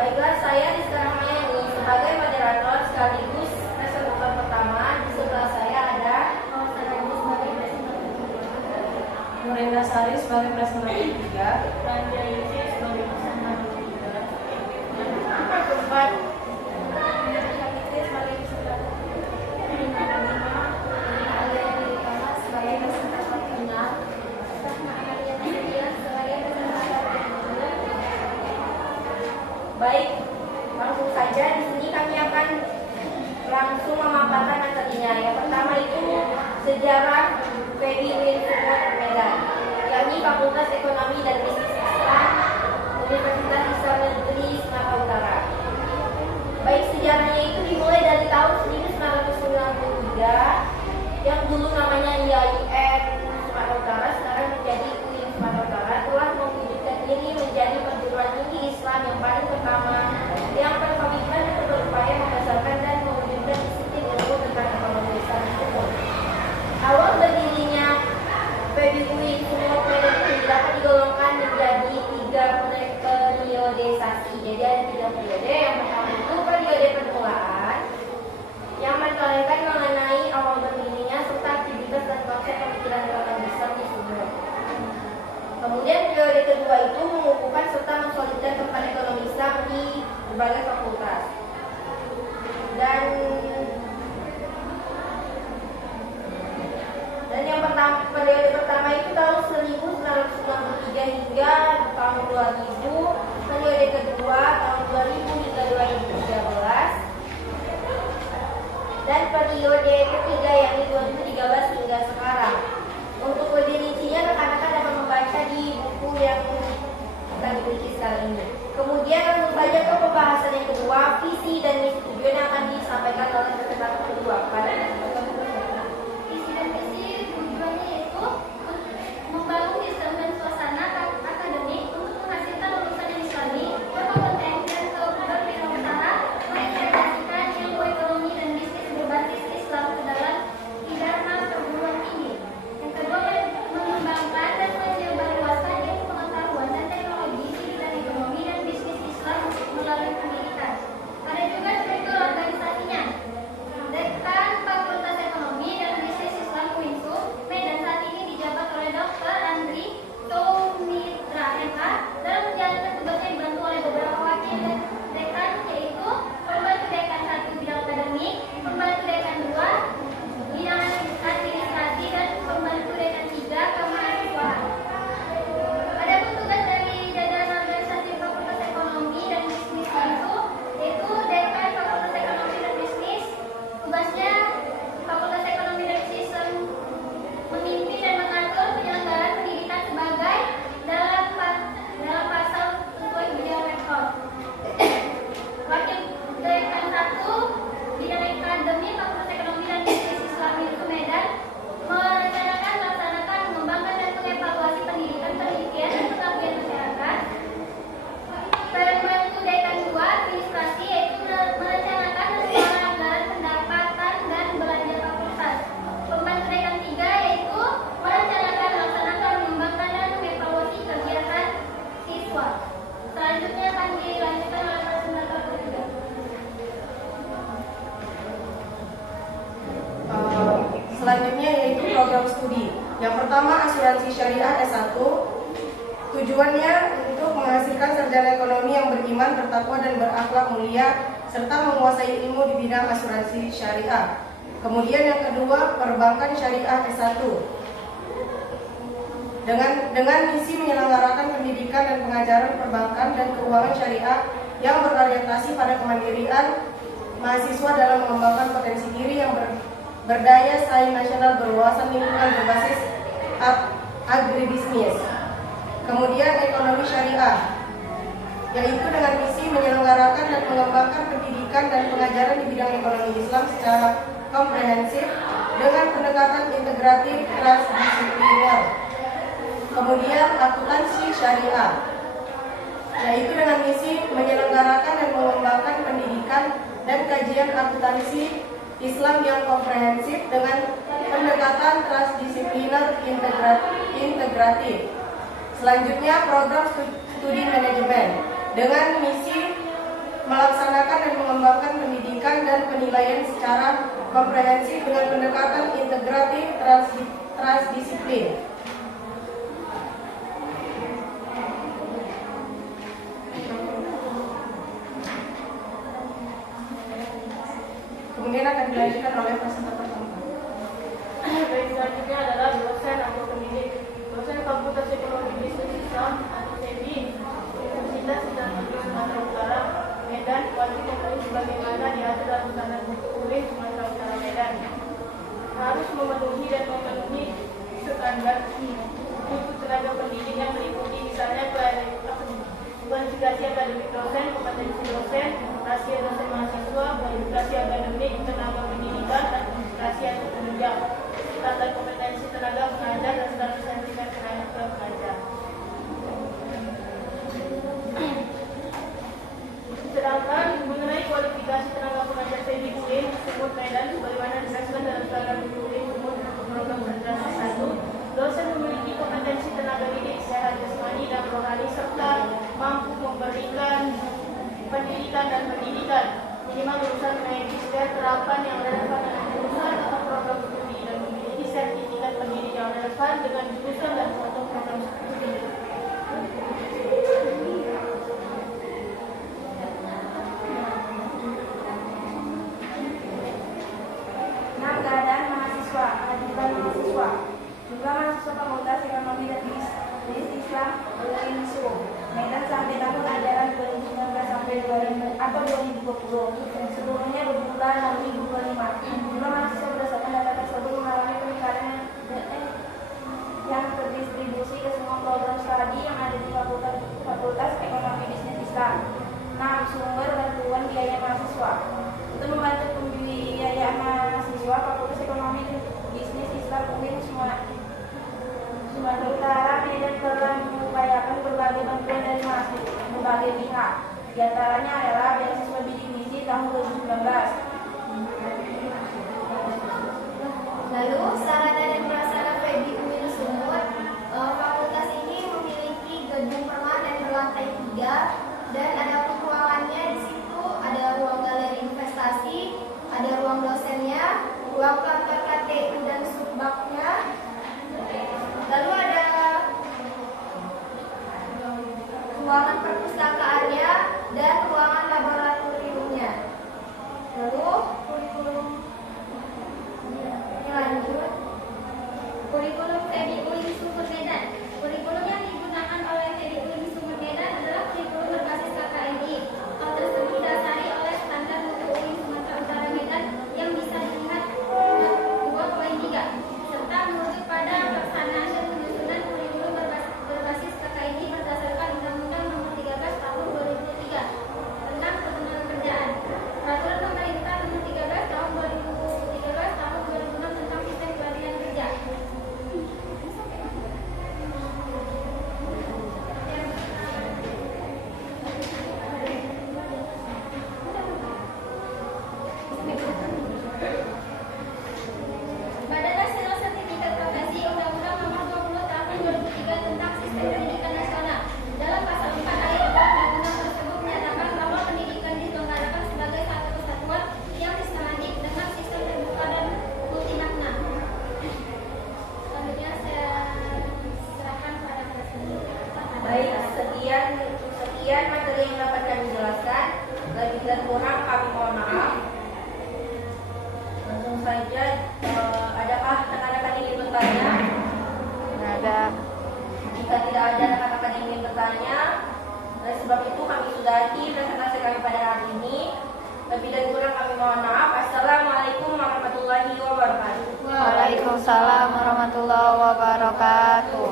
Baiklah, saya Rizka Rahmayani sebagai moderator sekaligus presentator pertama. Di sebelah saya ada Nurenda Sari sebagai presentator ketiga, Ranja Yusuf sebagai presentator ketiga, keempat sebagai presentator sebagai presentator final, Baik, langsung saja di sini kami akan langsung memaparkan materinya. Yang pertama itu sejarah PBW Medan, yakni Fakultas Ekonomi dan Bisnis Islam Universitas Islam Negeri Sumatera Utara. Baik, sejarahnya itu dimulai dari tahun 1993 yang dulu namanya IAIN Sumatera Utara, sekarang menjadi UIN Sumatera Utara, telah mewujudkan diri menjadi perguruan tinggi Islam yang paling pertama yang berkomitmen untuk berupaya membesarkan dan mewujudkan disiplin ilmu tentang ekonomi Islam tersebut. Awal berdirinya PBUI Sumut Medan itu dapat digolongkan menjadi 3 periodisasi. Jadi ada 3 periode. Yang pertama itu periode permulaan yang menekankan mengenai awal berdirinya serta aktivitas dan konsep pemikiran ekonomi Islam di Sumut. Kemudian periode kedua itu mengukuhkan serta mensolidkan tempat ekonomi Islam di berbagai fakultas. Dan yang pertama, periode pertama itu tahun 1993 hingga tahun 2000, periode kedua tahun 2000 hingga 2013, dan periode ketiga yakni 2013 hingga sekarang. Untuk lebih rincinya rekan-rekan dapat membaca di buku yang kita miliki sekarang ini. Kemudian langsung saja ke pembahasan yang kedua, visi dan misi tujuan yang akan disampaikan oleh presentator kedua. Visi dan misi tujuannya yaitu membangun sistem dan suasana akademik untuk menghasilkan lulusan yang islami, berkompeten dan berwirausaha, mengintegrasikan ilmu ekonomi dan bisnis berbasis Islam ke dalam pidana perguruan tinggi. Yang kedua, mengembangkan dan menyebarluaskan ilmu pengetahuan dan teknologi di bidang ekonomi dan bisnis Islam melalui pendidikan. Ada juga struktur organisasinya. Dekan Fakultas Ekonomi dan Bisnis Islam UINSU Medan saat ini dijabat oleh Dr. Andri Soumitra MH. Dalam menjalankan tugasnya dibantu oleh beberapa wakil dekan, yaitu pembantu dekan 1 bidang akademik, pembantu dekan 2 bidang administrasi, dan pembantu dekan 3 kemahasiswaan. Adapun tugas dari jajaran organisasi Fakultas Ekonomi dan Bisnis UINSU yaitu dekan Fakultas Ekonomi dan Bisnis. Tugasnya Fakultas Ekonomi dan Bisnis memimpin dan mengatur penyelenggaraan pendidikan sebagai dalam pasal sesuai bidang rektor. Wakil dekan 1 bidang akademi Fakultas Ekonomi dan Bisnis Islam UINSU Medan merencanakan, melaksanakan, mengembangkan dan mengevaluasi pendidikan, penelitian dan pengabdian masyarakat. Pembantu dekan 2 administrasi yaitu merencanakan rencana anggaran pendapatan dan belanja fakultas. Pembantu dekan 3 yaitu merencanakan, melaksanakan, mengembangkan dan mengevaluasi kegiatan siswa. Selanjutnya akan dilanjutkan oleh presentator ketiga. selanjutnya yaitu program studi. Yang pertama, asuransi syariah S1. Tujuannya untuk menghasilkan sarjana ekonomi yang beriman, bertakwa dan berakhlak mulia serta menguasai ilmu di bidang asuransi syariah. Kemudian yang kedua, perbankan syariah S1. Dengan misi menyelenggarakan pendidikan dan pengajaran perbankan dan keuangan syariah yang berorientasi pada kemandirian mahasiswa dalam mengembangkan potensi diri yang berdaya saing nasional, berwawasan lingkungan, berbasis agribisnis. Kemudian ekonomi syariah, yaitu dengan misi menyelenggarakan dan mengembangkan pendidikan dan pengajaran di bidang ekonomi Islam secara komprehensif dengan pendekatan integratif transdisipliner. Kemudian akuntansi syariah, yaitu dengan misi menyelenggarakan dan mengembangkan pendidikan dan kajian akuntansi Islam yang komprehensif dengan pendekatan transdisipliner integratif. Selanjutnya program studi manajemen dengan misi melaksanakan dan mengembangkan pendidikan dan penilaian secara komprehensif dengan pendekatan integratif transdisiplin. Kemudian akan dilanjutkan oleh presentator pertama. Baik, selanjutnya adalah dosen atau pendidik. Dosen Fakultas Ekonomi Bisnis Islam atau SEBI Universitas Islam Negeri Sumatera Utara Medan wajib memenuhi sebagaimana diatur dalam Standar Mutu UIN Sumatera Utara Medan. Harus memenuhi standar mutu tenaga pendidik yang meliputi misalnya kualifikasi akademik dosen, kompetensi dosen, rasio dosen mahasiswa, kualifikasi akademik tenaga pendidikan, administrasi atau penunjang, standar kompetensi tenaga pengajar dan standar sertifikat tenaga pengajar. Sedangkan mengenai kualifikasi tenaga pengajar TNI UIN Sumut Medan sebagaimana dijelaskan dalam standar UIN Sumut program konsentrasi 1, dosen memiliki kompetensi tenaga didik sehat jasmani dan rohani serta mampu memberikan pendidikan dan pendidikan minimal lulusan medis dan terapan yang relevan dengan jurusan atau program studi dan memiliki sertifikat pendidik yang relevan dengan jurusan dan atau program studi. Keadaan mahasiswa, keadilan mahasiswa. Jumlah mahasiswa Fakultas Ekonomi dan Bisnis Islam UINSU Medan sampai tahun ajaran 2019 sampai 2020. Sebelumnya berjumlah 6.025. Jumlah mahasiswa berdasarkan data tersebut mengalami peningkatan yang terdistribusi ke semua program studi yang ada di Fakultas Ekonomi Bisnis Islam. 6. Sumber bantuan biaya mahasiswa. Untuk membantu pembiayaan mahasiswa, Fakultas Ekonomi dan Bisnis Islam UIN Sumatera Utara Medan telah mengupayakan berbagai bantuan dari berbagai pihak. Di antaranya adalah beasiswa bidik misi tahun 2019. Lalu sarana dan prasarana FEBI UIN Sumut, fakultas ini memiliki gedung permanen berlantai 3 dan ada ruangannya. Di situ ada ruang galeri investasi, ada ruang dosennya, ruang kantor KTU dan subbaknya. Lalu ada ruangan perpustakaannya dan ruangan laboratoriumnya. Lalu kurikulum lanjut. Kurikulum TNI UIN Sumut Medan. Kurikulum yang digunakan oleh TNI UIN Sumut Medan adalah kurikulum berbasis KKNI. Hal tersebut didasari oleh standar mutu UIN Sumatera Utara Medan yang bisa dilihat 2.3 serta merujuk pada pelaksanaan dan penyusunan kurikulum berbasis KKNI berdasarkan Undang-Undang Nomor 13 Tahun 2003 tentang Ketenagakerjaan, Peraturan Pemerintah Nomor 13 Tahun 2013 Tahun 2006 tentang Sistem Pelatihan Kerja. Badan Nasional Sertifikat Profesi Undang-Undang Nomor 20 Tahun 2003 tentang Sistem Pendidikan Nasional. Dalam pasal 4 ayat 2 undang-undang tersebut menyatakan bahwa pendidikan diselenggarakan sebagai satu kesatuan yang sistematik dengan sistem terbuka dan multimakna. Selanjutnya saya serahkan pada presenter. Baik, sekian materi yang dapat kami jelaskan. Bagi dan kurang kami mohon maaf. Langsung saja, adakah rekan-rekan yang ingin bertanya? Ada. Jika tidak ada rekan-rekan yang ingin bertanya, oleh sebab itu kami sudahi presentasi kami pada hari ini. Lebih dan kurang kami mohon maaf. Assalamualaikum warahmatullahi wabarakatuh. Waalaikumsalam warahmatullahi wabarakatuh.